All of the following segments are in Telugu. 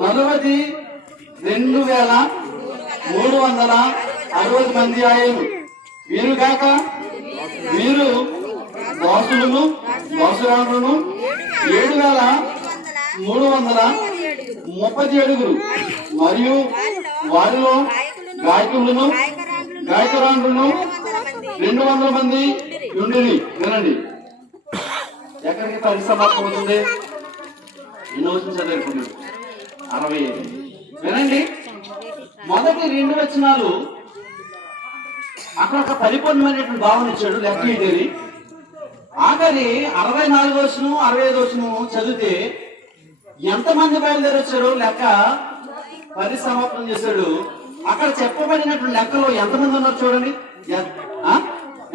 40,260 మంది ఆయను. వీరు కాక వీరు దాసులను దాసురాలను 7,337 మరియు వారిలో గాయకులను గాయకురాండ్రులను 200 మంది ఉండిరి. వినండి, ఎక్కడికి పరిసమాప్తం అవుతుంది? ఎన్నో చదువుకుంటుంది 65. వినండి, మొదటి 2 వచనాలు అక్కడ ఒక పరిపూర్ణమైనటువంటి భావన ఇచ్చాడు, లెక్క ఇదేది. ఆఖరి 64 వచనం 65 వచనం చదివితే ఎంతమంది బయలుదేరి వచ్చారో లెక్క పరిసమాప్తం చేశాడు. అక్కడ చెప్పబడినటువంటి లెక్కలో ఎంతమంది ఉన్నారు చూడండి.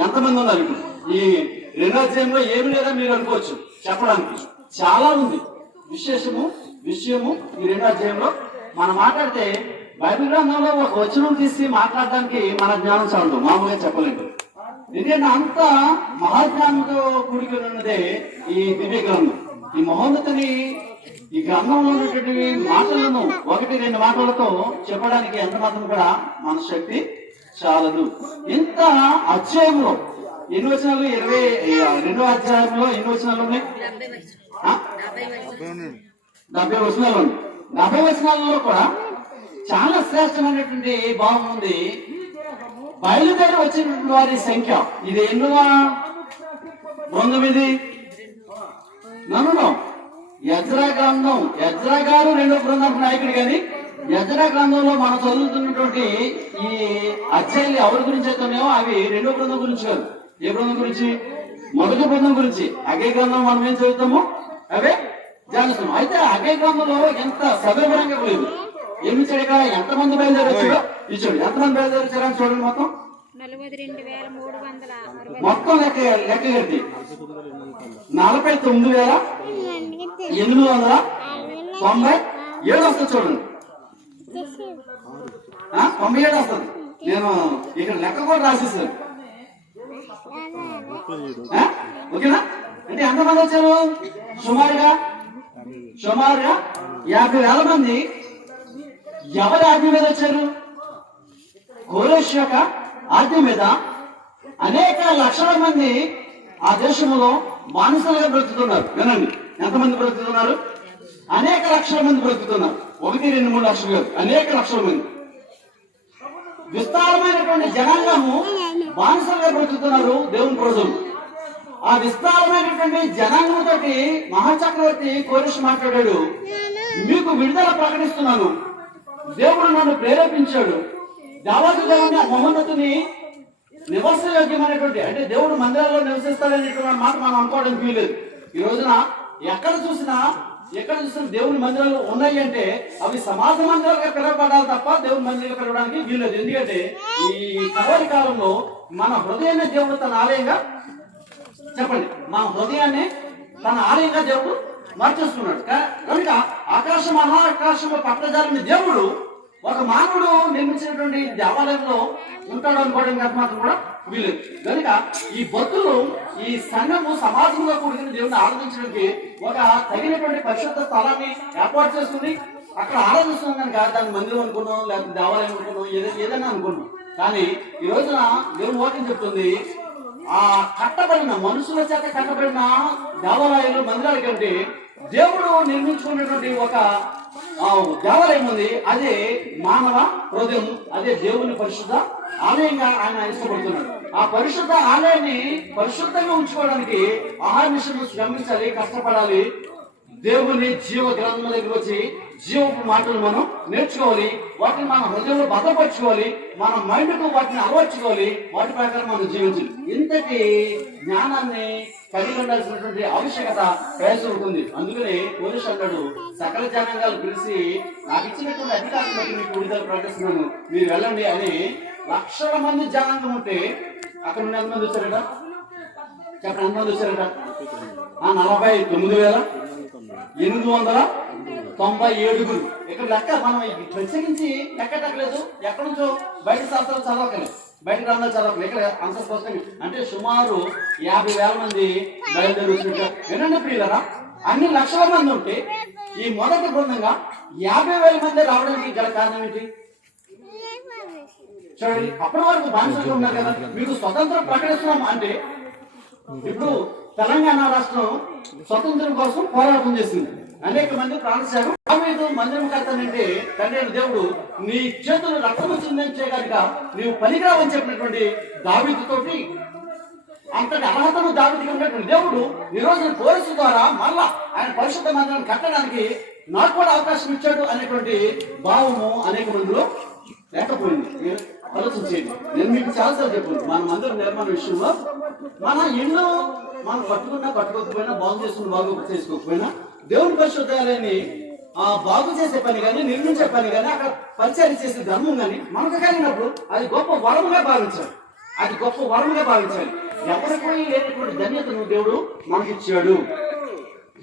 ఎంతమంది ఉన్నారు? ఈ 2వ అధ్యాయంలో ఏమి లేదా మీరు అనుకోవచ్చు, చెప్పడానికి చాలా ఉంది విశేషము విషయము ఈ 2వ అధ్యాయంలో. మనం మాట్లాడితే బైబిల్ గ్రంథంలో ఒక వచనం తీసి మాట్లాడడానికి మన జ్ఞానం చాలదు, మామూలుగా చెప్పలేదు. ఎందుకంటే అంత మహాజ్ఞానంతో కూడుకుని ఉన్నదే ఈ దివ్య గ్రంథం. ఈ మహోన్నతిని ఈ గ్రంథంలో ఉన్నటువంటి మాటలను 1-2 మాటలతో చెప్పడానికి ఎంత మాత్రం కూడా మన శక్తి చాలదు. ఇంత అధ్యాయంలో ఎన్ని వచనాలు? 22వ అధ్యాయంలో ఎన్ని వచనాలు ఉన్నాయి? 70 వచనాలు ఉన్నాయి. 70 వచనాలలో కూడా చాలా శ్రేష్టమైనటువంటి భావం ఉంది. బయలుదేరి వచ్చినటువంటి వారి సంఖ్య ఇది ఎన్నో బృందం ఇది. నన్ను యజ్రా గ్రంథం, యజ్రా గారు 2వ బృందం నాయకుడు. కానీ యజ్రా గ్రంథంలో మనం చదువుతున్నటువంటి ఈ అధ్యాయులు ఎవరి గురించి అయితే ఉన్నాయో అవి 2వ బృందం గురించి కాదు. ఏ బృందం గురించి? మొదటి బృందం గురించి. అగే గ్రంథం మనం ఏం చదువుతామో అవే జాగ్రత్త. అయితే అగే గ్రంథంలో ఎంత సవివరంగా లేదు. ఏమి ఇచ్చాడు? ఇక్కడ ఎంతమంది బయలుదేరి వచ్చాడో ఇచ్చాడు. ఎంతమంది బయలుదేరి వచ్చారని చూడండి. మొత్తం 42,360 మొత్తం లెక్క కట్టి 49,897 వస్తుంది చూడండి. 97 వస్తుంది. నేను ఇక్కడ లెక్క కూడా రాసేసాను. ఓకేనా? అంటే ఎంతమంది వచ్చారు? సుమారుగా 50,000 మంది. ఎవరి ఆజ్ఞ మీద వచ్చారు? కోరేష్ యొక్క ఆజ్ఞ మీద. అనేక లక్షల మంది ఆ దేశంలో బానిసలుగా బ్రతుకుతున్నారు. వినండి, ఎంతమంది బ్రతుకుతున్నారు? అనేక లక్షల మంది బ్రతుకుతున్నారు. 1, 2, 3 లక్షలు కాదు, అనేక లక్షల మంది. విస్తారమైనటువంటి జనాంగము బానిసలుగా బ్రతుకుతున్నారు దేవుని ప్రజలు. ఆ విస్తారమైనటువంటి జనాంగంతో మహాచక్రవర్తి కోరేష్ మాట్లాడాడు, మీకు విడుదల ప్రకటిస్తున్నాను. దేవుడు నన్ను ప్రేరేపించాడు. దావీదు దేవుని మహోన్నతిని నివాసయోగ్యమైనటువంటి, అంటే దేవుడు మందిరాల్లో నివసిస్తాడనేటువంటి మాట మనం అనుకోవడానికి వీలేదు. ఈ రోజున ఎక్కడ చూసినా దేవుని మందిరాలు ఉన్నాయి అంటే అవి సమాజ మందిరాలుగా పిలవబడాలి తప్ప దేవుని మందిరాలుగా పిలవడానికి వీలేదు. ఎందుకంటే ఈ కరోనా కాలంలో మన హృదయాన్ని దేవుడు తన ఆలయంగా, చెప్పండి, మన హృదయాన్ని తన ఆలయంగా దేవుడు మార్చేస్తున్నాడు. కనుక ఆకాశ మహాకాశంలో పట్టజాలని దేవుడు ఒక మానవుడు నిర్మించినటువంటి దేవాలయంలో ఉంటాడు అనుకోవడం కాదు మాత్రం కూడా వీలేదు. కనుక ఈ భక్తులు ఈ సంఘము సమాజంలో కూడిన దేవుని ఆరాధించడానికి ఒక తగినటువంటి పరిశుద్ధ స్థలాన్ని ఏర్పాటు చేసుకుని అక్కడ ఆరాధిస్తున్నాం. కనుక దాన్ని మందిరం అనుకున్నాం, లేకపోతే దేవాలయం అనుకున్నాం, ఏదైనా అనుకున్నాం. కానీ ఈ రోజున దేవుని వాక్యం చెప్తుంది, ఆ కట్టబడిన మనుషుల చేత కట్టబడిన దేవాలయాలు మందిరాల కంటే దేవుడు నిర్మించుకున్నటువంటి ఒక దేవాలయం ఉంది. అదే మానవ హృదయం, అదే దేవుని పరిశుద్ధ ఆలయంగా ఆయన ఇష్టపడుతున్నాడు. ఆ పరిశుద్ధ ఆలయాన్ని పరిశుద్ధంగా ఉంచుకోవడానికి అహర్నిశలు శ్రమించాలి, కష్టపడాలి. దేవుని జీవ గ్రంథం దగ్గర వచ్చి జీవపు మాటలు మనం నేర్చుకోవాలి. వాటిని మన హృదయంలో భద్రపరచుకోవాలి. మన మైండ్కు వాటిని అలవర్చుకోవాలి. వాటి ప్రకారం మనం జీవించాలి. ఇంతటి జ్ఞానాన్ని కలిగి ఉండాల్సినటువంటి ఆవశ్యకత ప్రయాసం ఉంటుంది. అందుకని పోలీసు అన్నాడు, సకల జనాంగాలు పిలిచి నాకు ఇచ్చినటువంటి అధికారం బట్టి మీకు విడుదల ప్రకటిస్తున్నాను, మీరు వెళ్ళండి అని. లక్షల మంది జనాంగం ఉంటే అక్కడ నుండి ఎంతమంది వచ్చారట? చెప్పండి, ఎంతమంది వచ్చారట? 49,897. ఇక్కడ లెక్క మనం ప్రత్యేకించి లెక్కటలేదు. ఎక్కడి నుంచో బయట శాస్త్రాలు చదవకలేదు, బయట గ్రంథాలు చదవకలేదు. ఇక్కడ అంత స్పష్టంగా అంటే సుమారు 50,000 మంది బయలుదేరి వచ్చినట్టు. వినండి ప్రియులరా, అన్ని లక్షల మంది ఉంటే ఈ మొదటి బృందంగా 50,000 మంది రావడానికి గల కారణం ఏంటి? చూడండి, అప్పటి వరకు బానిసలు ఉన్నారు కదా, మీకు స్వతంత్రం ప్రకటిస్తున్నాం అంటే, ఇప్పుడు తెలంగాణ రాష్ట్రం స్వతంత్రం కోసం పోరాటం చేసింది, అనేక మంది ప్రాణత్యాగం. దావీదు మందిరం కడతానంటే తండ్రి దేవుడు నీ చేతులు రక్తము చిందించే కనుక నీవు పనికిరావని చెప్పినటువంటి దావీదుతోటి అంతటి అర్హతను దావీదుకి ఉన్నటువంటి దేవుడు ఈ రోజు పోలీసు ద్వారా మళ్ళా ఆయన పరిశుద్ధ మందిరాన్ని కట్టడానికి నాకు కూడా అవకాశం ఇచ్చాడు అనేటువంటి భావము అనేక మందిలో లేకపోయింది. ఆలోచించేది. నేను మీకు చాలాసార్లు చెప్పాను, మన మందిర నిర్మాణ విషయంలో మన ఇల్లు మనం కట్టుకున్నా కట్టుకోకపోయినా, బాగు చేసుకుని బాగు చేసుకోకపోయినా, దేవుని పరిశుద్ధాలయాన్ని బాగు చేసే పని కానీ, నిర్మించే పని కానీ, అక్కడ పరిచయం చేసే ధర్మం కానీ మనకు కలిగినప్పుడు అది గొప్ప వరముగా భావించాలి. అది గొప్ప వరముగా భావించాలి. ఎవరికి లేనటువంటి ధన్యతను దేవుడు మనకి ఇచ్చాడు.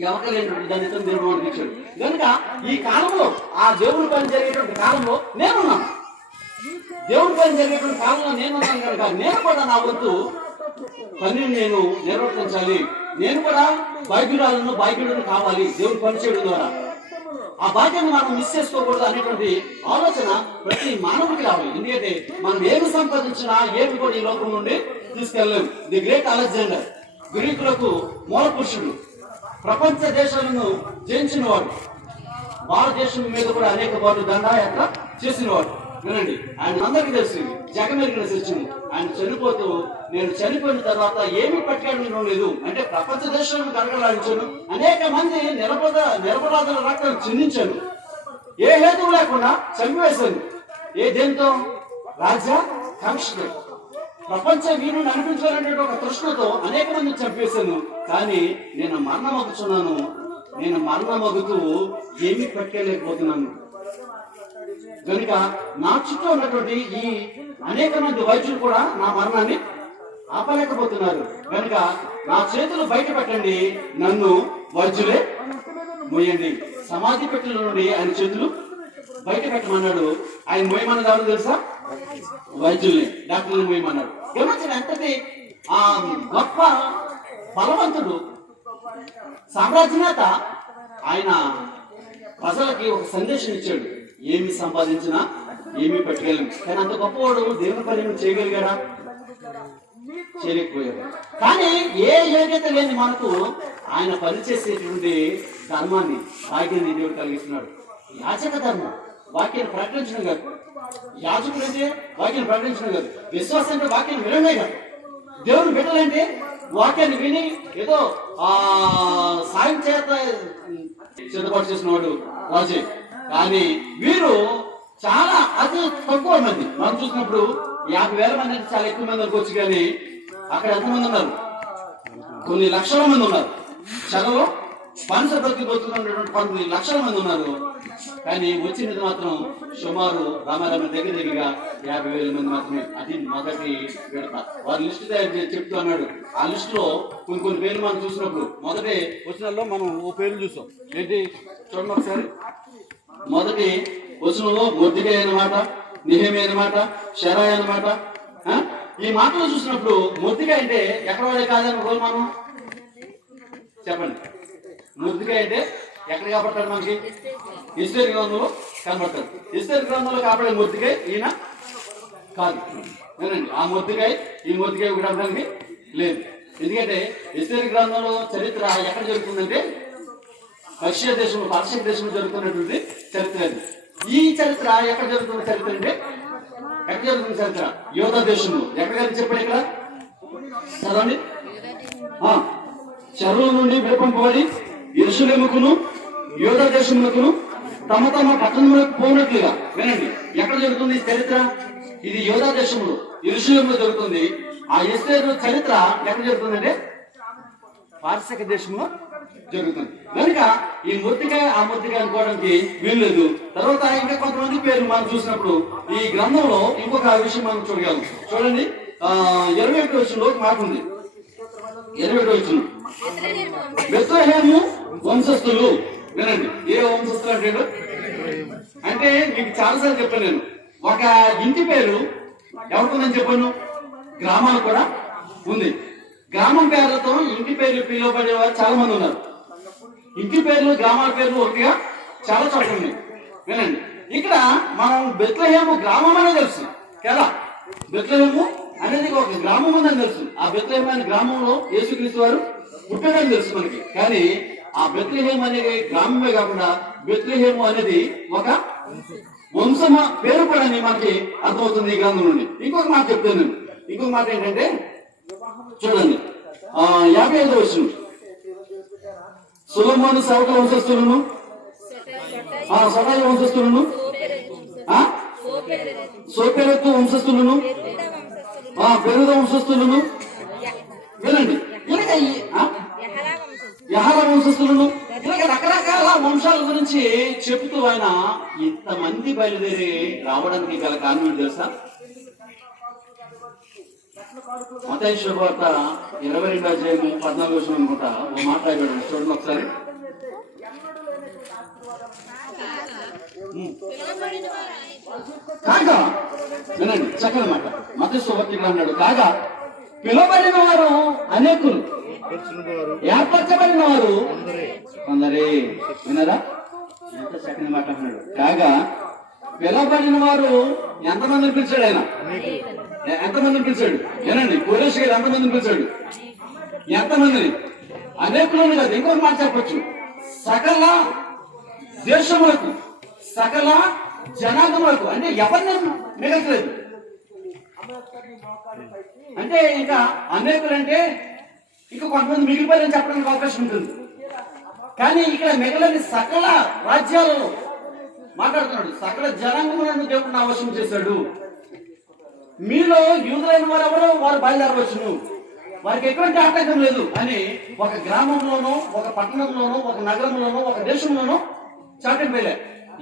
ఎవరికి లేనటువంటి ధన్యతను దేవుడు మనకి ఇచ్చాడు. కనుక ఈ కాలంలో ఆ దేవుని పని జరిగేటువంటి కాలంలో నేనున్నాను. దేవుని పని జరిగేటువంటి కాలంలో నేనున్నాను కనుక నేను కూడా నా వంతు పనిని నేను నిర్వర్తించాలి. నేను కూడా భాగ్యుడును కావాలి దేవుని పని చేయడం ద్వారా. ఆ భాగ్యాన్ని మనం మిస్ చేసుకోకూడదు అనేటువంటి ఆలోచన ప్రతి మానవుడికి రావాలి. ఎందుకంటే మనం ఏమి సంపాదించినా ఏమి కూడా ఈ లోకం నుండి తీసుకెళ్ళలేము. ది గ్రేట్ అలెగ్జాండర్, గ్రీకులకు మూల పురుషుడు, ప్రపంచ దేశాలను జయించిన వాడు, భారతదేశం మీద కూడా అనేక వారు దండయాత్ర చేసిన వాడు. వినండి, ఆయన అందరికీ తెలుసు, జగమెరిగిన సృష్టిని. ఆయన చనిపోతూ నేను చనిపోయిన తర్వాత ఏమి పట్టుకెళ్ళడం లేదు అంటే ప్రపంచ దేశాలను గడగలాడించాను, అనేక మంది నిరపరాధుల రక్తం చిందించాను, ఏ హేతువు లేకుండా చంపివేశాను. దేంతో? రాజ్య కాంక్షతో, ప్రపంచ వీరుని అనిపించాలనే ఒక తృష్ణతో అనేక మంది చంపేశాను. కానీ నేను మరణమగుతున్నాను. నేను మరణమగుతూ ఏమీ పట్టుకెళ్ళలేకపోతున్నాను. కనుక నా చుట్టూ ఉన్నటువంటి ఈ అనేక మంది వైద్యులు కూడా నా మరణాన్ని ఆపలేకపోతున్నారు. కనుక నా చేతులు బయట పెట్టండి, నన్ను వైద్యులే మోయండి. సమాధి పెట్టెల నుండి ఆయన చేతులు బయట పెట్టమన్నాడు. ఆయన మోయమన్నది ఎవరు తెలుసా? వైద్యుల్ని, డాక్టర్ని మోయమన్నాడు. గమనించిన ఎంతటి ఆ గొప్ప బలవంతుడు, సామ్రాజ్యనేత. ఆయన ప్రజలకి ఒక సందేశం ఇచ్చాడు, ఏమి సంపాదించినా ఏమి పట్టుకెళ్ళం. కానీ అంత గొప్పవాడు దేవుని పని చేయగలిగాడా? చేయలేకపోయాడు. కానీ ఏ యోగ్యత లేని మనకు ఆయన పనిచేసేటువంటి ధర్మాన్ని, భాగ్యాన్ని దేవుడు కలిగిస్తున్నాడు. యాచక ధర్మం, వాక్యాన్ని ప్రకటించడం కాదు. యాజకుడు అంటే వాక్యాన్ని ప్రకటించడం కాదు. విశ్వాసం అంటే వాక్యాన్ని వినడే కాదు. దేవుని బిడ్డలంటే వాక్యాన్ని విని ఏదో సాయం చేత సిద్ధపాటు చేసిన వాడు రాజే. కానీ వీరు చాలా అతి తక్కువ మంది. మనం చూసినప్పుడు 50,000 మంది అంటే చాలా ఎక్కువ మంది అనుకోవచ్చు. కానీ అక్కడ ఎంతమంది ఉన్నారు? కొన్ని లక్షల మంది ఉన్నారు. చదవలో బానిస బతికిపోతున్నటువంటి కొన్ని లక్షల మంది ఉన్నారు. కానీ వచ్చినది మాత్రం సుమారు రామారామ దగ్గరగా 50,000 మంది మాత్రమే. అది మొదటి విడత. వారి లిస్టు తయారు చేసి చెప్తూ అన్నాడు. ఆ లిస్ట్ లో కొన్ని పేర్లు మనం చూసినప్పుడు మొదటి వచనంలో మనం ఓ పేర్లు చూసాం. ఏంటి చూడండి ఒకసారి. మొదటి వచనంలో మొర్దెకై అన్నమాట, నెహెమీయా అన్నమాట, షెరాయా అన్నమాట. ఈ మాటలు చూసినప్పుడు మొర్దెకై అంటే ఎక్కడ వాడే కాదనుకో మనం చెప్పండి. మొర్దెకై అంటే ఎక్కడ కనబడతాడు మనకి? ఎస్తేరు గ్రంథంలో కనబడతాడు. ఎస్తేరు గ్రంథంలో కాపాడే మొర్దెకై ఈయన కాదు. ఏనండి, ఆ మొర్దెకై ఈ మొర్దెకై ఒకటి అర్థానికి లేదు. ఎందుకంటే ఎస్తేరు గ్రంథంలో చరిత్ర ఎక్కడ జరుగుతుందంటే పర్షియా దేశంలో జరుగుతున్నటువంటి చరిత్ర అది. ఈ చరిత్ర ఎక్కడ జరుగుతున్న చరిత్ర అంటే ఎక్కడ జరుగుతున్న చరిత్ర? యోధా దేశంలో. ఎక్కడ గారికి చెప్పండి ఇక్కడ చదవండి. చెరువు నుండి విడిపింపబడి యెరూషలేముకును యోధా దేశములకును తమ తమ పట్టణములకు పోనట్లుగా. వినండి, ఎక్కడ జరుగుతుంది చరిత్ర? ఇది యోధా దేశంలో, యెరూషలేములో జరుగుతుంది. ఆ ఎస్తేరు చరిత్ర ఎక్కడ జరుగుతుందంటే పారసీక దేశంలో జరుగుతుంది. కనుక ఈ మొర్దెకై ఆ మొర్దెకై అనుకోవడానికి వీల్లేదు. తర్వాత ఇంకా కొంతమంది పేర్లు మనం చూసినప్పుడు ఈ గ్రంథంలో ఇంకొక విషయం మనం చూడగలం. చూడండి, 21వ వచనంలో మాట ఉంది. 21వ వచనం, బెత్లెహేము వంశస్థులు. వినండి, ఏ వంశస్థులు అంటే మీకు చాలాసార్లు చెప్పాను నేను. ఒక ఇంటి పేరు ఎవరికుందని చెప్పాను? గ్రామాలు కూడా ఉంది. గ్రామం పేర్లతో ఇంటి పేర్లు పిలువబడే వారు చాలా మంది ఉన్నారు. ఇంటి పేర్లు గ్రామాల పేర్లు ఒకటిగా చాలా చోట్ల ఉన్నాయి. వినండి, ఇక్కడ మనం బెత్లెహేము గ్రామం అనేది తెలుసు కదా. బెత్లెహేము అనేది ఒక గ్రామం ఉందని తెలుసు. ఆ బెత్లెహేము అనే గ్రామంలో యేసుక్రీస్తు వారు పుట్టాడని తెలుసు మనకి. కానీ ఆ బెత్లెహేము అనే గ్రామమే కాకుండా బెత్లెహేము అనేది ఒక వంశమ పేరు కూడా మనకి అర్థమవుతుంది ఈ గ్రంథం నుండి. ఇంకొక మాట చెప్తాను నేను. ఇంకొక మాట ఏంటంటే చూడండి, 55వ వచనం, సొలొమోను సేవకుల వంశస్థులను, సొటాయి వంశస్థులను, సోపెరెతు వంశస్థులను, పెరుద వంశస్థులను, వినండి ఇలాగ యహల వంశస్థులను, ఇలాగ రకరకాల వంశాల గురించి చెబుతూ ఆయన ఇంతమంది బయలుదేరి రావడానికి గల కారణం ఏంటి తెలుసా? మత్తయి శుభవార్త 22వ అధ్యాయం 14వ వచనం అనుకుంటా ఓ మాట్లాడాడు. చూడండి ఒకసారి. కాగా వినండి, చక్కని మాట. మత్తయి శుభవార్త ఇలా అన్నాడు, కాగా పిలువబడిన వారు అనేకులు, ఏర్పరచబడిన వారు కొందరే. వినరా ఎంత చక్కని మాట అన్నాడు. కాగా పిలువబడిన వారు ఎంతమందిని పిలిచాడు ఆయన? ఎంతమందిని పిలిచాడు? వినండి, కోరేష్ గారు ఎంతమందిని పిలిచాడు? ఎంతమందిని? అనేకులను కాదు, ఇంకొక మాట చెప్పచ్చు, సకల దేశములకు, సకల జనాంగములకు. అంటే ఎవరిని మిగలలేదు. అంటే ఇంకా అనేకులు అంటే ఇంకా కొంతమంది మిగిలిపోయారని చెప్పడానికి అవకాశం ఉంటుంది. కానీ ఇక్కడ మిగలని సకల రాజ్యాలలో మాట్లాడుతున్నాడు. సకల జనాంగములను దేవుడు అవసరం చేశాడు. మీలో యూదులైన వారు ఎవరో వారు బయలుదేరవచ్చును, వారికి ఎటువంటి ఆటంకం లేదు అని ఒక గ్రామంలోనో, ఒక పట్టణంలోనో, ఒక నగరంలోనో, ఒక దేశంలోనో చాటింపేలే.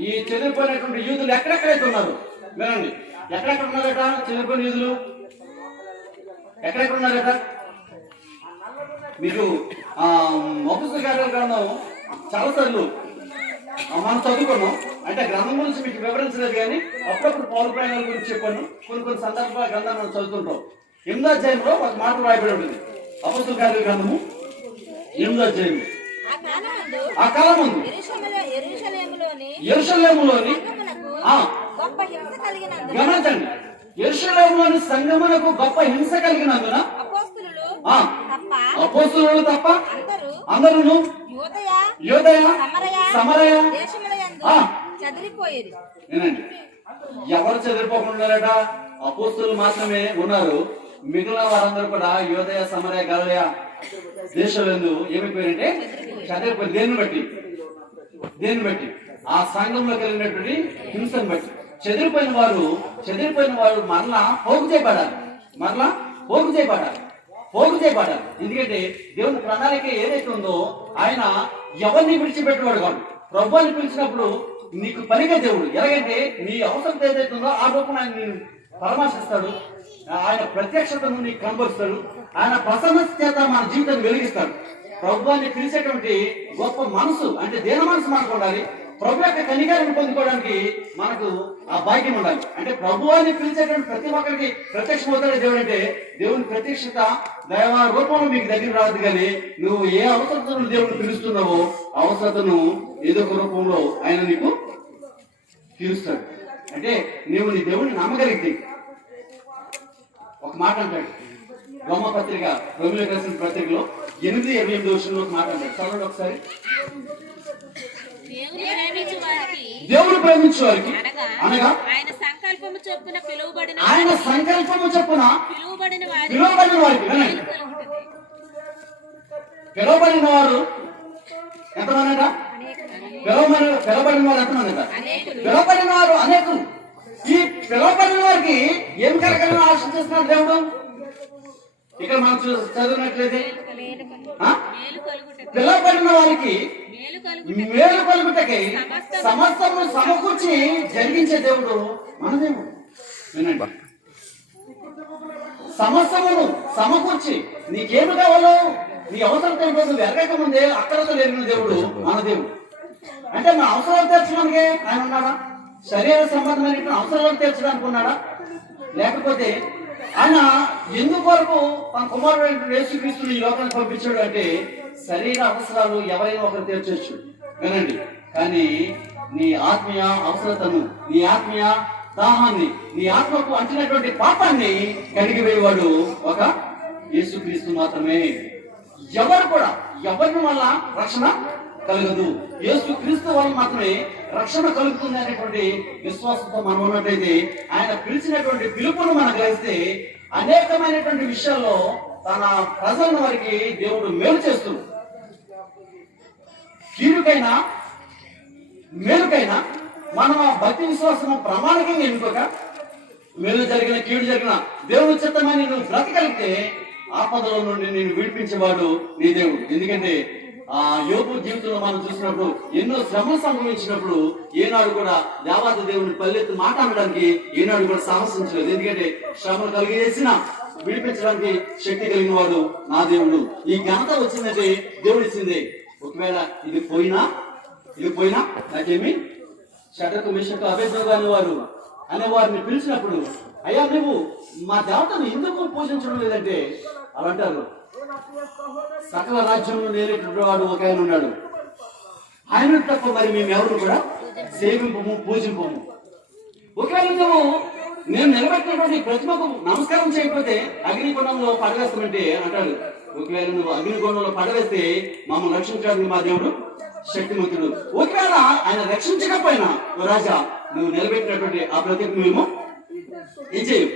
ఈ చెదిరిపోయినటువంటి యూదులు ఎక్కడెక్కడైతే ఉన్నారు వినండి, ఎక్కడెక్కడ ఉన్నారట చెదిరిపోయిన యూదులు? ఎక్కడెక్కడ ఉన్నారట? మీకు అపోస్తలుల కార్యాల గ్రంథం చాలాసార్లు మనం చదువుకున్నాం. అంటే గ్రంథం గురించి మీకు వివరించలేదు, కానీ అప్పుడప్పుడు పౌర ప్రయాణాల గురించి చెప్పాను. కొన్ని సందర్భాల గ్రంథాలు మనం చదువుతుంటాం. 8వ అధ్యాయంలో ఒక మాట రాయబడి ఉంటుంది. అపోస్తలుల కార్యాల గ్రంథము 8వ అధ్యాయం. ఆ కాలం ముందు యెరూషలేములోని గమనించండి, యెరూషలేములోని సంఘమునకు గొప్ప హింస కలిగినందున అపోస్తలులు తప్ప అందరూ యూదయ సమరయ వినండి, ఎవరు చెదిరిపోకుండా అపోస్తలులు మాత్రమే ఉన్నారు. మిగిలిన వారందరూ కూడా యూదయ సమరయ గలిలయ దేశాలందు ఏమైపోయారంటే చదివిపోయి. దేన్ని బట్టి? ఆ సంఘంలో కలిగినటువంటి హింసను బట్టి. చెదిరిపోయిన వారు మరలా పోగు చేయబడాలి. ఎందుకంటే దేవుని ప్రణాళిక ఏదైతే ఉందో ఆయన ఎవరిని విడిచిపెట్టేవాడు కాదు. ప్రభువుని పిలిచినప్పుడు నీకు పనిగా దేవుడు ఎలాగంటే నీ అవసరం ఏదైతే ఉందో ఆ రూపం ఆయన పరామర్శిస్తాడు. ఆయన ప్రత్యక్షతను నీకు కనబరుస్తాడు. ఆయన ప్రసన్న చేత మన జీవితాన్ని వెలిగిస్తాడు. ప్రభువుని పిలిచేటువంటి గొప్ప మనసు, అంటే దేన మనసు మనకు ఉండాలి. ప్రభు యొక్క కనికరాన్ని పొందుకోవడానికి మనకు ఆ భాగ్యం ఉండాలి. అంటే ప్రభువుని పిలిచేటువంటి ప్రతి ఒక్కరికి ప్రత్యక్షమవుతాడే దేవుడు. అంటే దేవుని ప్రత్యక్షత దైవ రూపంలో మీకు దగ్గర రాదు. కానీ నువ్వు ఏ అవసరతను దేవుడిని పిలుస్తున్నావో అవసరతను ఏదో ఒక రూపంలో ఆయన నీకు తీరుస్తాడు. అంటే నువ్వు నీ దేవుడిని నమ్మగలిగితే ఒక మాట అంటాడు. రోమపత్రిక, రోమిలకు రాసిన పత్రికలో 8:28 వచనంలో ఒక మాట అంటాడు. చదవండి ఒకసారి. దేవుడు ప్రేమించు వారికి అనగా ఆయన సంకల్పము చొప్పున పిలువబడిన వారికి. పిలువబడిన వారు ఎంతమంది అంట? పిలువబడిన వారు ఎంతమంది అంట? పిలువబడిన వారు అనేకులు. ఈ పిలువబడిన వారికి ఏం కలగాలని ఆశిస్తున్నాడు దేవుడు? ఇక్కడ మనం చదివినట్లయితే పిలువబడిన వారికి మేలు కలుగుటకై సమస్తము సమకూర్చి జరిగించే దేవుడు మన దేవుడు. వినండి, సమస్తమును సమకూర్చి నీకేమి కావాలో నీ అవసరం నువ్వు ఎరగక ముందే అక్కడతో లేని దేవుడు మన దేవుడు. అంటే మన అవసరాలు తీర్చడానికి ఆయన ఉన్నాడా? శరీర సంబంధమైన అవసరాలు తీర్చడానికి ఉన్నాడా? లేకపోతే ఆయన ఎందుకొరకు తన కుమారుడు యేసుక్రీస్తుని ఈ లోకానికి పంపించాడు అంటే శరీర అవసరాలు ఎవరైనా ఒకరు తీర్చొచ్చు వినండి, కానీ నీ ఆత్మీయ అవసరతను, నీ ఆత్మీయ దాహాన్ని, నీ ఆత్మకు అంటినటువంటి పాపాన్ని కడిగివేవాడు ఒక యేసుక్రీస్తు మాత్రమే. ఎవరు కూడా ఎవరి వల్ల రక్షణ కలగదు, యేసుక్రీస్తు వల్ల మాత్రమే రక్షణ కలుగుతుంది అనేటువంటి విశ్వాసంతో మనం ఉన్నట్లయితే, ఆయన పిలిచినటువంటి పిలుపును మనం గ్రహిస్తే అనేకమైనటువంటి విషయాల్లో తన ప్రజల వారికి దేవుడు మేలు చేస్తుంది. కీడుకైనా మేలుకైనా మనం ఆ భక్తి విశ్వాసము ప్రామాణికంగా ఎన్నుకోక, మేలు జరిగిన కీడు జరిగిన దేవుని చిత్తమని నువ్వు బ్రతకలిగితే ఆపదలో నుండి నేను విడిపించేవాడు నీ దేవుడు. ఎందుకంటే ఆ యోబు జీవితంలో మనం చూసినప్పుడు ఎన్నో శ్రమలు సంభవించినప్పుడు ఏనాడు కూడా దేవాది దేవుని పల్లెత్తు మాట్లాడడానికి ఏనాడు కూడా సాహసించలేదు. ఎందుకంటే శ్రమలు కలిగేసిన విడిపించడానికి శక్తి కలిగిన వాడు నా దేవుడు. ఈ ఘనత వచ్చిందంటే దేవుడు ఇచ్చింది. ఒకవేళ ఇది పోయినా నాకేమి షడ్రకు మిషకు అభేద్యోగా అనే వారిని పిలిచినప్పుడు, అయ్యా నువ్వు మా దేవతను ఎందుకు పూజించడం లేదంటే అలా అంటారు, సకల రాజ్యంలో నేరేటువంటి వాడు ఒక ఆయన ఉన్నాడు, ఆయన తప్ప మరి మేము ఎవరు కూడా సేవింపము పూజింపము. ఒకవేళ నువ్వు నేను నిలబెట్టినటువంటి ప్రతిమకు నమస్కారం చేయకపోతే అగ్నిగుండంలో పడవేస్తామంటే అంటాడు, ఒకవేళ నువ్వు అగ్నిగుండంలో పడవేస్తే మమ్మల్ని రక్షించడానికి మా దేవుడు శక్తిమంతుడు. ఒకవేళ ఆయన రక్షించకపోయినా ఓ రాజా నువ్వు నిలబెట్టినటువంటి ఆ ప్రతిజ్ఞ మేము ఏం చేయు,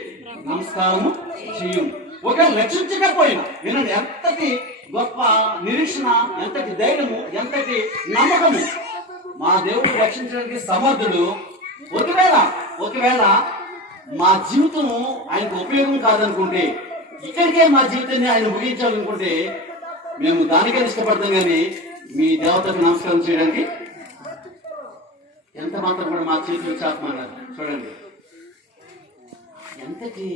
నమస్కారము చెయ్యం. ఒకవేళ రక్షించకపోయినా వినండి, ఎంతటి గొప్ప నిరీక్షణ, ఎంతటి ధైర్యము, ఎంతటి నమ్మకము, మా దేవుడు రక్షించడానికి సమర్థుడు. ఒకవేళ మా జీవితము ఆయనకు ఉపయోగం కాదనుకుంటే, ఇక్కడికే మా జీవితాన్ని ఆయన ముగించాలనుకుంటే మేము దానికైనా ఇష్టపడతాం, కానీ మీ దేవతకు నమస్కారం చేయడానికి ఎంత మాత్రం కూడా మా చేతులు చాపమన్నారు. చూడండి ఎంతటి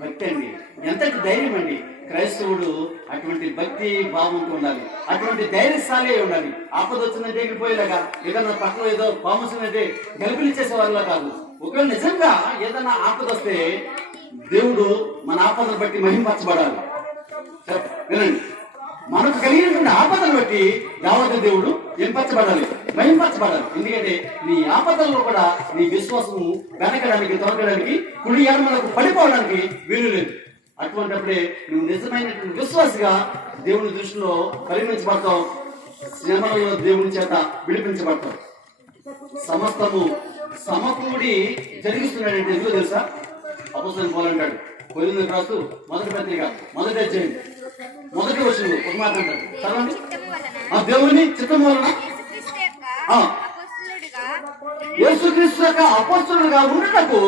భక్తి అండి, ఎంతటి ధైర్యం అండి. క్రైస్తవుడు అటువంటి భక్తి భావంతో ఉండాలి, అటువంటి ధైర్యశాలి ఉండాలి. ఆపద వచ్చిందంటే ఎగిరిపోయేలాగా, ఏదన్నా పక్కన ఏదో పాముసిందంటే గెలిపిలిచ్చేసే వాళ్ళ కాదు. ఒకవేళ నిజంగా ఏదన్నా ఆపద వస్తే దేవుడు మన ఆపదను బట్టి మహింపరచబడాలి. వినండి, మనకు కలిగినటువంటి ఆపదను బట్టి యావత్ దేవుడు ఎంపరచబడాలి, మహింపరచబడాలి. ఎందుకంటే నీ ఆపదల్లో కూడా నీ విశ్వాసము వెనకడానికి, తొలగడానికి, కుడి ఎడమలకు పడిపోవడానికి వీలు లేదు. అటువంటిప్పుడే నువ్వు నిజమైనటువంటి విశ్వాసగా దేవుని దృష్టిలో పరిగణించబడతావు, శ్రమలలో దేవుని చేత విడిపించబడతావు. సమస్తము సమకూడి జరిగిస్తున్నాడంటే ఎందుకు తెలుసా? అపోస్తలుడు పౌలు అంటాడు కొరింథీయులకు రాస్తూ మొదటి పత్రిక మొదటి అధ్యాయం మొదటి వచనంలో ఒక మాట అంటాడు, చదవండి. ఆ దేవుని చిత్తము వలన యేసుక్రీస్తు యొక్క అపోస్తలుడుగా ఉండుటకు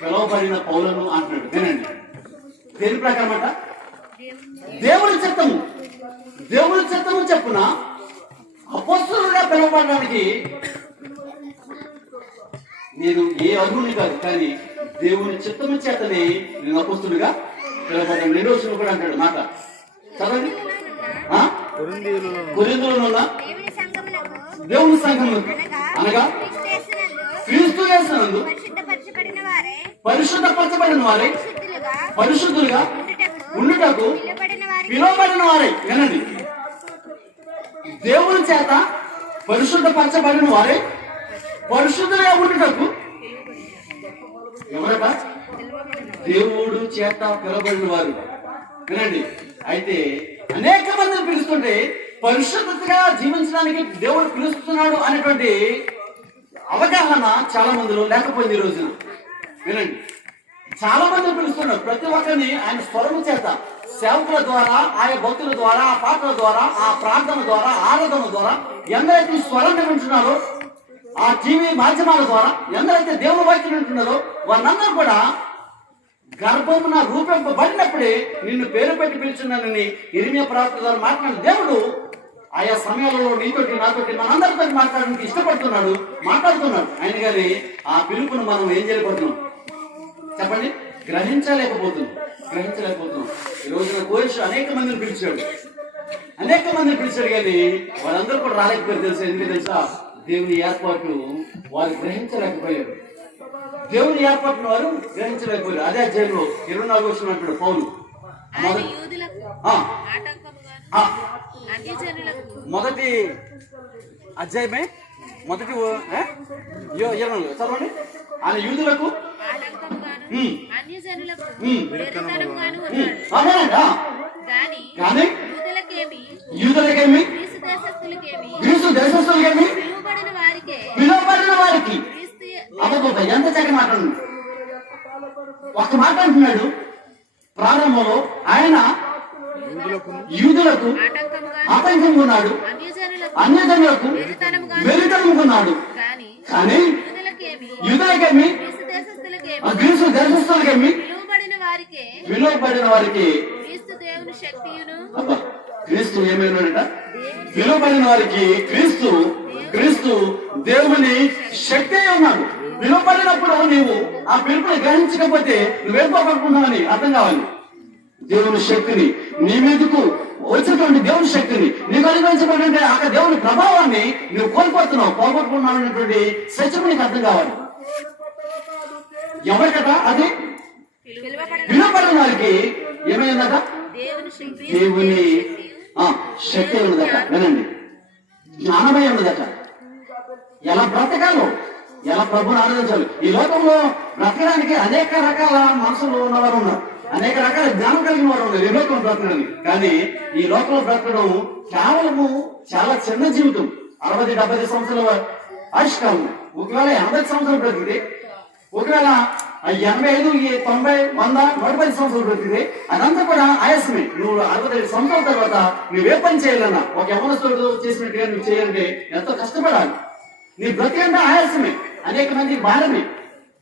పిలువబడిన పౌలను అంటున్నాడు. వినండి, దేని ప్రకారం అంట? దేవుని చిత్తము చెప్పున అపోస్తలుడుగా పిలువబడడానికి నేను ఏ అర్హుని కాదు, కానీ దేవుని చిత్తము చేతనే నేను అపోస్తలుడుగా పిలువబడ్డాను. రెండో వచనం కూడా అంటాడు మాట, చదవండి. కొరింథీయులలో ఉన్న దేవుని సంఘములకు అనగా క్రీస్తు యేసునందు పరిశుద్ధపరచబడిన వారే, పరిశుద్ధులుగా ఉండుటకు పిలువబడిన వారే. వినండి, దేవుని చేత పరిశుద్ధపరచబడిన వారే, పరిశుద్ధులుగా ఉండుటకు ఎవరట? దేవుడు చేత పిలువబడిన వారు. వినండి, అయితే అనేక మందిని పిలుస్తుంటే పరిశుద్ధతగా జీవించడానికి దేవుడు పిలుస్తున్నాడు అనేటువంటి అవగాహన చాలా మందిలో లేకపోయింది ఈ రోజున. వినండి, చాలా మంది పిలుస్తున్నారు. ప్రతి ఒక్కరిని ఆయన స్వరము చేత, సేవకుల ద్వారా, ఆయా భక్తుల ద్వారా, ఆ పాటల ద్వారా, ఆ ప్రార్థన ద్వారా, ఆరాధన ద్వారా ఎందరైతే స్వరాన్ని వింటున్నారో, ఆ టీవీ మాధ్యమాల ద్వారా ఎందరైతే దేవుని వాక్యం వింటున్నారో వారందరూ కూడా గర్భమున రూపింపబడినప్పుడే నిన్ను పేరు పెట్టి పిలుచున్నానని ఇర్మియా ప్రవక్త ద్వారా మాట్లాడిన దేవుడు ఆయా సమయాలలో నీతోటి, నాతోటి, మనందరితో మాట్లాడడానికి ఇష్టపడుతున్నాడు, మాట్లాడుతున్నాడు. ఆయన గారి ఆ పిలుపును మనం ఏం చేయలేకపోతున్నాం చెప్పండి? గ్రహించలేకపోతున్నాం. ఈ రోజున కోరిషు అనేక మందిని పిలిచాడు కానీ వాళ్ళందరూ కూడా రాలేకపోయారు. తెలుసా? ఎందుకు తెలుసా? దేవుని ఏర్పాటు వారు గ్రహించలేకపోయారు. దేవుని ఏర్పాటును వారు గ్రహించలేకపోయారు. అదే అధ్యాయంలో 24 వచనం అంటాడు పౌలు, ఆ, అన్యజనులకు మొదటి అధ్యాయమే మొదటి చదవండి. ఆయన యూదులకు ఆటంకముగాను ఉమ్, అన్యజనులకు ఉమ్, వెర్రితనముగాను ఉన్నాడు. అదేనండి. గాని యూదులకేమి గ్రీసు దేశస్థులకేమి గ్రీసు దేశస్తులకేమి పిలువబడిన వారికే పిలువబడిన వారికి క్రీస్తు అబ్బబ్బబ్బ, ఎంత చక్కటి మాట్లాడు. ఒక మాట అంటున్నాడు ప్రారంభంలో, ఆయన యూదులకు ఆటంకముగాను ఆటంకం ఉన్నాడు, అన్యజనులకు అన్యజనులకు వెర్రితనముగాను వెలితనుకున్నాడు. కానీ యూదులకేమి గ్రీసు దేశస్థులకేమి గ్రీసు దేశస్తులకేమి పిలువబడిన వారికి పిలువబడిన వారికి క్రీస్తు దేవుని శక్తియును అబ్బా, క్రీస్తు ఏమైనాడట? పిలువబడిన వారికి క్రీస్తు దేవుని శక్తి ఉన్నాడు. పిలువబడినప్పుడు నీవు ఆ పిలుపుని గ్రహించకపోతే నువ్వేసుకోబడుతున్నావని అర్థం కావాలి. దేవుని శక్తిని నీ మీదకు వచ్చినటువంటి దేవుని శక్తిని నీకు అనుభవించబడి అక్కడ దేవుని ప్రభావాన్ని నువ్వు కోల్పోతున్నావు, పోగొట్టుకున్నావు అనేటువంటి సత్యం నీకు అర్థం కావాలి. ఎవరికట అది? పిలువబడిన వారికి ఏమైందట? దేవుని శక్తి ఉన్నదట. వినండి, జ్ఞానమై ఉన్నదట. ఎలా బ్రతకాలో, ఎలా ప్రభుని ఆరాధించాలి. ఈ లోకంలో బ్రతకడానికి అనేక రకాల మనసులు ఉన్నవారు ఉన్నారు, అనేక రకాల జ్ఞానం కలిగిన వారు ఉన్నారు ఈ లోకంలో బ్రతకడానికి. కానీ ఈ లోకంలో బ్రతకడం కేవలము చాలా చిన్న జీవితం. 60-70 సంవత్సరాల ఆయుష్కాలం. ఒకవేళ 80 సంవత్సరాలు బ్రతికితే, ఒకవేళ 85, 90, 100, 110 సంవత్సరాలు బ్రతికితే అదంతా కూడా ఆయాసమే. నువ్వు 65 సంవత్సరాల తర్వాత నువ్వే పని చేయాలన్నా, ఒక యవనస్తుడు చేసినట్టుగా నువ్వు చేయాలంటే ఎంతో కష్టపడాలి. నీ బ్రతికంటే ఆయాసమే, అనేక మంది భారమే.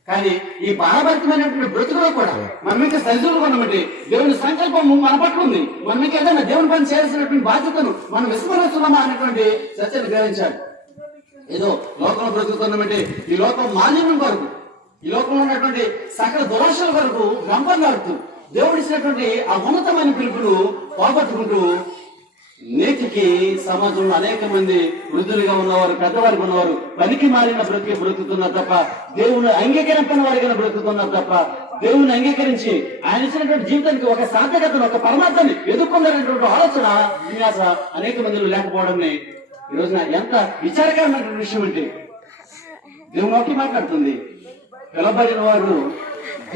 కానీ ఈ భారభరితమైనటువంటి బ్రతుకులో కూడా మనం ఇంకా సరిజులుగా ఉన్నామంటే దేవుని సంకల్పము మన పట్ల ఉంది. మనం ఇంకా ఏదైనా దేవుని పని చేయాల్సినటువంటి బాధ్యతను మనం విస్మరిస్తున్నామా అనేటువంటి సత్యాన్ని గ్రహించాలి. ఏదో లోకంలో బ్రతుకుతున్నామంటే ఈ లోకం మాలిన్యం వరకు, ఈ లోకంలో ఉన్నటువంటి సకల దోషాల వరకు గంపం కాడుతూ దేవుడు ఇచ్చినటువంటి ఆ ఉన్నతమైన పిలుపును పోగొట్టుకుంటూ నేటికి సమాజంలో అనేక మంది వృద్ధులుగా ఉన్నవారు, పెద్దవారికి ఉన్నవారు పనికి మారిన బ్రతుకుతున్నారు తప్ప దేవుని అంగీకరింపని వారిగా బ్రతుకుతున్నారు తప్ప దేవుని అంగీకరించి ఆయన ఇచ్చినటువంటి జీవితానికి ఒక సార్థకతను, ఒక పరమార్థాన్ని ఎదుర్కొన్నటువంటి ఆలోచన, విన్యాస అనేక మందిలో లేకపోవడం ఈ రోజున ఎంత విచారకరమైనటువంటి విషయం అంటే దేవుని ఒకే మాట్లాడుతుంది. పిలబడిన వారు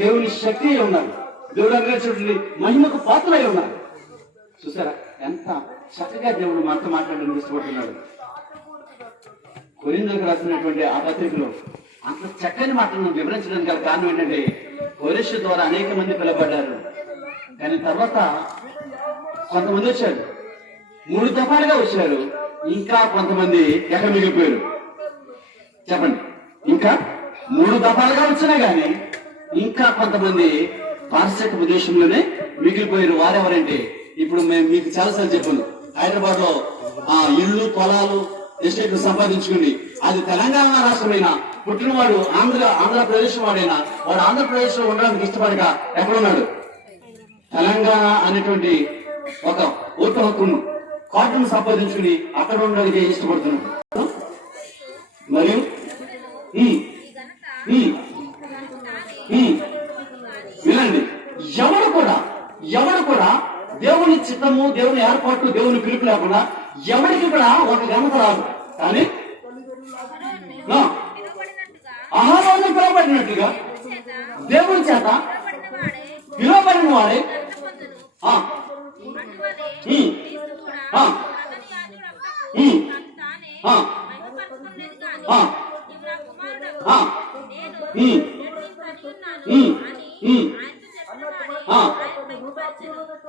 దేవుని శక్తి ఉన్నారు, దేవుడు అనుగ్రహించినటువంటి మహిమకు పాత్రలై ఉన్నారు. చూసారా ఎంత చక్కగా దేవుడు మనతో మాట్లాడడానికి ఇష్టపడుతున్నాడు. కొరింథీయులకు రాసినటువంటి ఆ పత్రికలో అంత చక్కని మాటలను వివరించడానికి గల కారణం ఏంటంటే కొరింథీ ద్వారా అనేక మంది పిలబడ్డారు. కానీ తర్వాత కొంతమంది వచ్చారు, 3 దఫాలుగా వచ్చారు. ఇంకా కొంతమంది ఎక్కడ మిగిలిపోయారు చెప్పండి? ఇంకా 3 దఫాలుగా వచ్చినా గానీ ఇంకా కొంతమంది పాశ్చాత్య ప్రదేశంలోనే మిగిలిపోయారు. వారెవరంటే ఇప్పుడు మేము మీకు చాలాసార్లు చెప్పాను, హైదరాబాద్ లో ఇళ్ళు, పొలాలు, ఎస్టేట్లు సంపాదించుకుని అది తెలంగాణ రాష్ట్రమైనా పుట్టినవాడు ఆంధ్రప్రదేశ్ వాడైనా వాడు ఆంధ్రప్రదేశ్ లో ఉండడానికి ఇష్టపడక ఎక్కడున్నాడు? తెలంగాణ అనేటువంటి ఒక ఓటు హక్కును, కార్డును సంపాదించుకుని అక్కడ ఉండడానికి ఇష్టపడుతున్నాడు. మరియు వినండి, ఎవడు కూడా దేవుని చిత్తము, దేవుని ఏర్పాటు, దేవుని పిలుపు లేకుండా ఎవరికి కూడా ఒక ఘనత రాదు. కానీ అహరోను పిలువబడినట్టుగా దేవుని చేత పిలువబడిన వాడే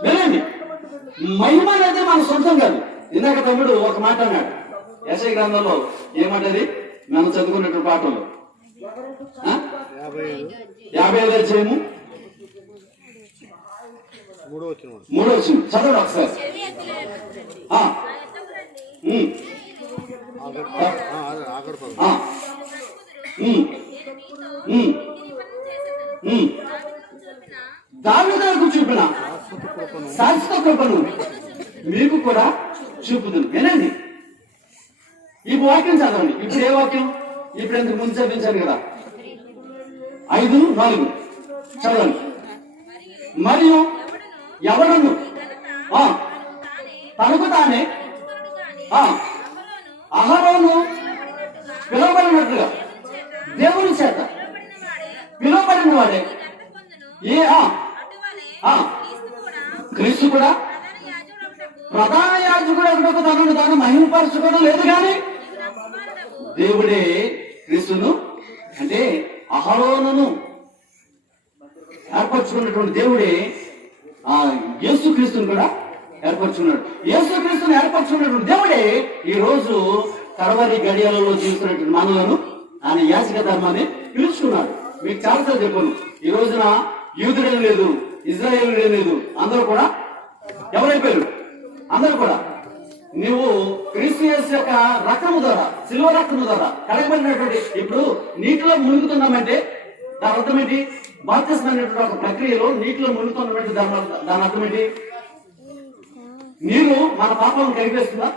వినండి, మహిమ అనేది మన సొంతం కాదు. ఇందాక తమ్ముడు ఒక మాట అన్నాడు యెషయా గ్రంథంలో. ఏమంటది? మనం చదువుకున్నటువంటి పాఠంలో 55వ అధ్యాయము 3వ వచనం చదవండి ఒకసారి. దావీదుకు చూపిన శాశ్వత కృపను మీకు కూడా చూపుతుంది. వినండి, ఈ వాక్యం చదవండి. ఇప్పుడు ఏ వాక్యం? ఇప్పుడు ఎందుకు ముందు చదివించాను కదా, 5:4 చదవండి. మరియు ఎవడను తనకు తానే ఎంచుకొనుడు గాని ఆ, అహరోను అహరోను పిలువబడినట్టుగా దేవుని చేత పిలువబడిన వాడే పిలువబడిన వాడే ఘనత పొందును. ఏ అటువలే ఆ. క్రీస్తు కూడా క్రీస్తు కూడా ప్రధాన యాజకుడొకటకు ప్రధాన యాజకుడు తనను తాను మహిమపరచుకోవడం లేదు కానీ నీవు నా కుమారుడవు. దేవుడే క్రీస్తును అంటే అహరోనును ఏర్పరచుకున్నటువంటి దేవుడే ఆ యేసు క్రీస్తును కూడా ఏర్పరచుకున్నాడు. యేసు క్రీస్తును ఏర్పరచుకున్నటువంటి దేవుడే ఈ రోజు కడవరి గడియాలలో జీవిస్తున్నటువంటి మానవులను ఆయన యాజక ధర్మాన్ని పిలుచుకున్నాడు. మీకు చాలాసార్లు చెప్పాను, ఈ రోజున యూదుడేం లేదు, ఇజ్రాయేల్ లేదు, అందరూ కూడా ఎవరైపోయారు? అందరూ కూడా నువ్వు క్రీస్తు యేసు యొక్క రక్తము ద్వారా, సిల్వ రక్తము ద్వారా కడగబడినటువంటి ఇప్పుడు నీటిలో మునుగుతున్నామంటే దాని అర్థం ఏంటి? బాప్తిస్మం అనేటువంటి ఒక ప్రక్రియలో నీటిలో మునుగుతున్నటువంటి దాని అర్థం ఏంటి? నీరు మన పాపాలను కడిగివేస్తుందా?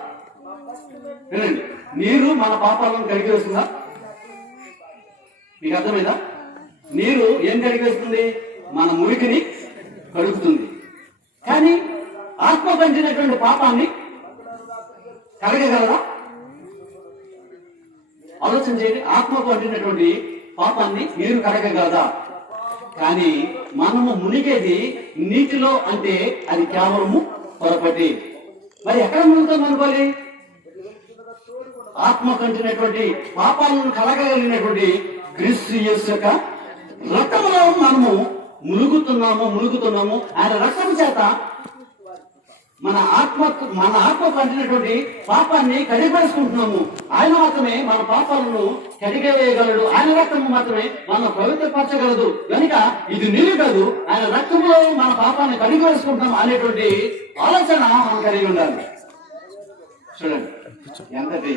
వినండి, నీరు మన పాపాలను కడిగివేస్తుందా? మీకు అర్థమైందా? నీరు ఏం కడిగివేస్తుంది? మన మురికిని కడుగుతుంది. కానీ ఆత్మ పంచినటువంటి పాపాన్ని కడగగలరా? ఆలోచన చేయండి. ఆత్మకు అంటినటువంటి పాపాన్ని నీరు కడగగలదా? కానీ మనము మునిగేది నీటిలో అంటే అది కేవలము పొరపటి. మరి ఎక్కడ మునుగుతాం అనుకోవాలి? ఆత్మ కంటినటువంటి పాపాలను కలగలిగినటువంటి క్రీస్తు యేసు యొక్క రక్తములో మనము మునుగుతున్నాము. ఆయన రక్తము చేత మన ఆత్మ కంటినటువంటి పాపాన్ని కడిగేసుకుంటున్నాము. ఆయన మాత్రమే మన పాపాలను కడిగేయగలడు. ఆయన రక్తము మాత్రమే మనం పవిత్రపరచగలదు. కనుక ఇది నీరు కాదు, ఆయన రక్తంలో మన పాపాన్ని కడిగేసుకుంటున్నాం అనేటువంటి ఆలోచన మనం కలిగి ఉండాలి. చూడండి ఎంతటి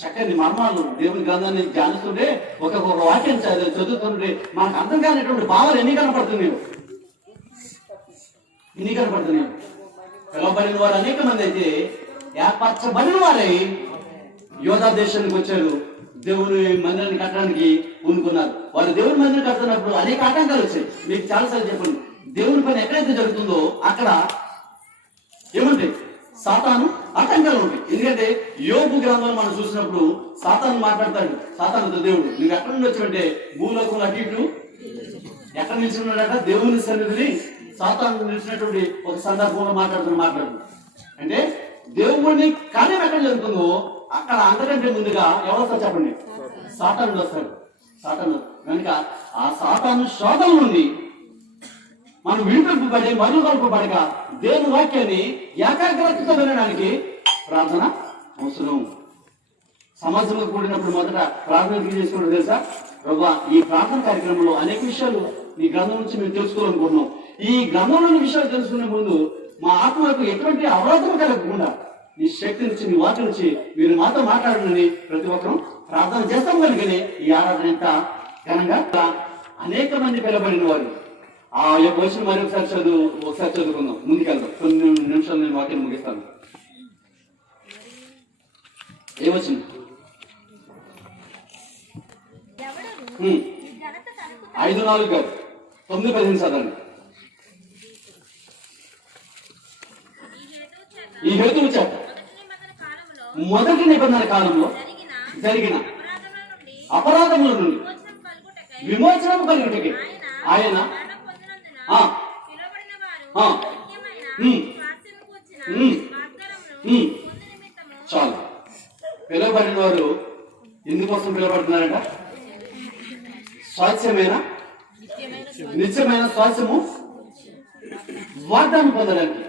చక్కని మర్మాలు దేవుని గ్రంథాన్ని ధ్యానిస్తుంటే ఒక వాక్యం చదువుతుంటే మనకు అర్థం కానిటువంటి భావాలు ఎన్ని కనపడుతున్నాయి? పిలవబడిన వారు అనేక మంది అయితే ఏర్పరచబడిన వారై యోధా దేశానికి వచ్చారు. దేవుని మందిరాన్ని కట్టడానికి పూనుకున్నారు. వాళ్ళు దేవుని మందిరం కడుతున్నప్పుడు అనేక ఆటంకాలు వచ్చాయి. మీకు చాలాసార్లు చెప్పండి, దేవుని పని ఎక్కడైతే జరుగుతుందో అక్కడ ఏముంటాయి? సాతాను ఆటంకాలు ఉంటాయి. ఎందుకంటే యోబు గ్రంథంలో మనం చూసినప్పుడు సాతాను మాట్లాడతాడు. సాతానుతో దేవుడు నువ్వు ఎక్కడి నుండి వచ్చావంటే భూలోకంలో అటు ఇటు ఎక్కడ నిలిచిన్నాడట? దేవుని సన్నిధిని సాతాను నిలిచినటువంటి ఒక సందర్భంలో మాట్లాడు అంటే దేవుడిని కార్యం ఎక్కడ జరుగుతుందో అక్కడ అంతకంటే ముందుగా ఎవరు వస్తారు చెప్పండి? సాతాను వస్తాడు. సాతాను కనుక ఆ సాతాను శోధన నుండి మనం విడిపింపబడి మరుగొల్పబడక దేవుని వాక్యాన్ని ఏకాగ్రతతో వినడానికి ప్రార్థన అవసరం. సమాజంలో కూడినప్పుడు మొదట ప్రార్థన చేసుకోవడం తెలుసా? ప్రభా, ఈ ప్రార్థన కార్యక్రమంలో అనేక విషయాలు నీ గ్రంథం నుంచి మేము తెలుసుకోవాలనుకుంటున్నాం. ఈ గ్రంథంలోని విషయాలు తెలుసుకునే ముందు మా ఆత్మలకు ఎటువంటి అవరోధం కలగకుండా నీ శక్తి నుంచి, నీ వాటి నుంచి మీరు మాతో మాట్లాడాలని ప్రతి ఒక్కరూ ప్రార్థన చేస్తాం. కనుకనే ఈ ఆరాధన ఎంత ఘనంగా అనేక మంది పిలబడిన వారు ఆ యొక్క వచ్చిన మరి ఒకసారి చదువుకుందాం. ముందుకెళ్దాం. కొన్ని నిమిషాలు నేను వాక్యం ముగిస్తాను. ఏమొచ్చింది? 5:4 కాదు, 9:15 చదవండి. ఈ హేతువు చేత మొదటి నిబంధన కాలంలో జరిగిన అపరాధముల నుండి విమోచనం కలుగుటకి ఆయన చాలు. పిలువబడిన వారు ఎందుకోసం పిలువబడుతున్నారట? స్వాస్థ్యమైన నిత్యమైన స్వాస్థ్యము వాగ్దానం పొందడానికి.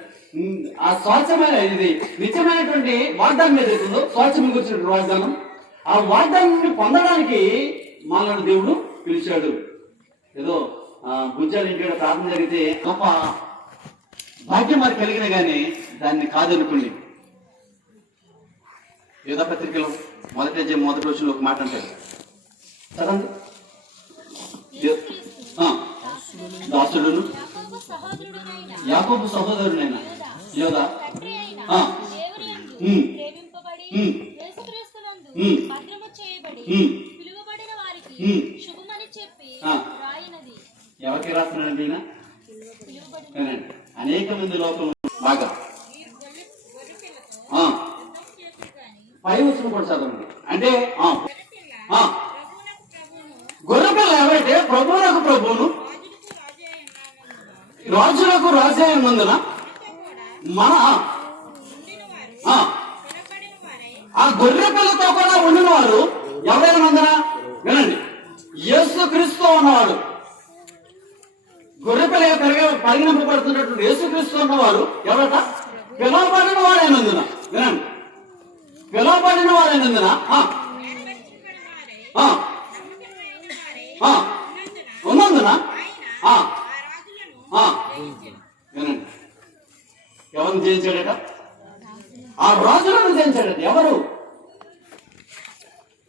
ఆ స్వాస్థ్యమైన ఇది నిత్యమైనటువంటి వాగ్దానం ఏదైతుందో స్వాస్థ్యం గురించినటువంటి వాగ్దానం, ఆ వాగ్దానాన్ని పొందడానికి మానవుడు దేవుడు పిలిచాడు. ఏదో గుజ్జాలు ఇంటి ప్రార్థన జరిగితే గొప్ప భాగ్యం మరి కలిగిన గానీ దాన్ని కాదనుకోండి. యోధ పత్రికలో మొదటి రోజులో ఒక మాట అంటారు చదండి. దాసుడును యాకోబు సహోదరునైనా యోధ ఎవరికి రాస్తున్నాడు? అనేక మంది లోకం బాగా పై వచ్చిన కూడా చదవండి. అంటే గొర్రెపిల్ల ప్రభువునకు ప్రభువును గొర్రెపిల్ల ఎవరైతే ప్రభువునకు ప్రభువును రాజులకు రాజే రాజులకు రాజే ఉన్నానన్న ఉన్నందున మన ఉండిన వారు కొనబడిన వారై ఆ గొర్రె పిల్లతో కూడా ఉండిన వారు ఎవరైనా నందున వినండి, యేసు క్రీస్తు ఉన్నవాడు, గొర్రె పిల్ల పరిగణింపబడుతున్నటువంటి యేసు క్రీస్తు ఉన్నవారు ఎవరట? పిలవబడిన వారైనందున. వినండి, పిలవబడిన వారైనందున ఏర్పరచబడిన వారై ఆ, నమ్మకమైన వారై ఆ, ఉన్నందున ఆయన ఆ, ఆ రాజులను ఆ, జయించెను. వినండి, ఎవరిని జయించాడట? ఆ రాజులను జయించాడట. ఎవరు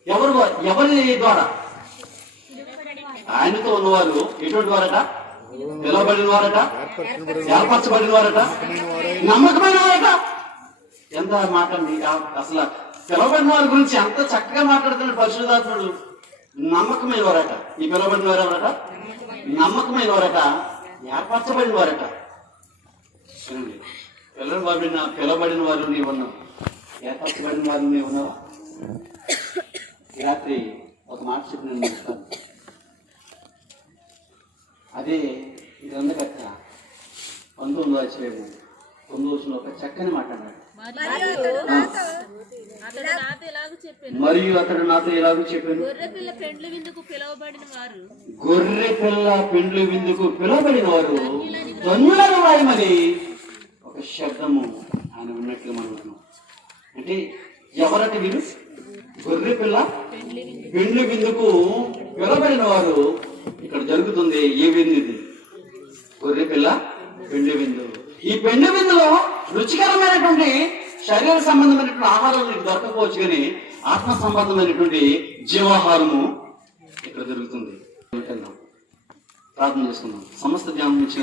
ఎవరు ఎవరి ద్వారా? ఆయనతో ఉన్నవారు ఎటువంటి వారట? పిలవబడిన వారట, ఏర్పరచబడిన వారట, నమ్మకమైన వారట. ఎంత మాట అండి! అసలు పిలవబడిన వారి గురించి ఎంత చక్కగా మాట్లాడుతున్నాడు పరిశుద్ధాత్ముడు. నమ్మకమైన వారట. ఈ పిలవబడిన వారు ఎవరట? నమ్మకమైన వారట, ఏర్పరచబడిన వారట. చూడండి, పిలవబడిన వారు నీవు ఉన్నావు, ఏర్పరచబడిన వారు నీవు ఉన్నావా? ఈ రాత్రి ఒక మాట చెప్పి నేను చెప్తాను. అదే ఇది ఉంది కదా, 19వ అధ్యాయము 9వ ఒక చక్కని మాట అన్నాడు. మరియు అతడు నాతో ఎలాగూ చెప్పాను, గొర్రెపిల్ల పెండ్లి విందుకు పిలువబడిన వారు గొర్రె పిల్ల పెండ్లి విందుకు పిలువబడిన వారు ధన్యులను వాయమని ఒక శబ్దము ఆయన ఉన్నట్లు మనం విన్నాం. అంటే ఎవరట వీరు? గొర్రె పిల్ల పెండ్లి విందుకు పిలువబడిన వారు. ఇక్కడ జరుగుతుంది ఏ విందు? ఇది గొర్రె పిల్ల పెండ్లి విందు. ఈ పెండ్లి విందులో రుచికరమైనటువంటి శరీర సంబంధమైనటువంటి ఆహారం మీకు దొరకపోవచ్చు, కానీ ఆత్మ సంబంధమైనటువంటి జీవాహారము ఇక్కడ జరుగుతుంది. ప్రార్థన చేసుకుందాం. సమస్త ధ్యానం ఇచ్చిన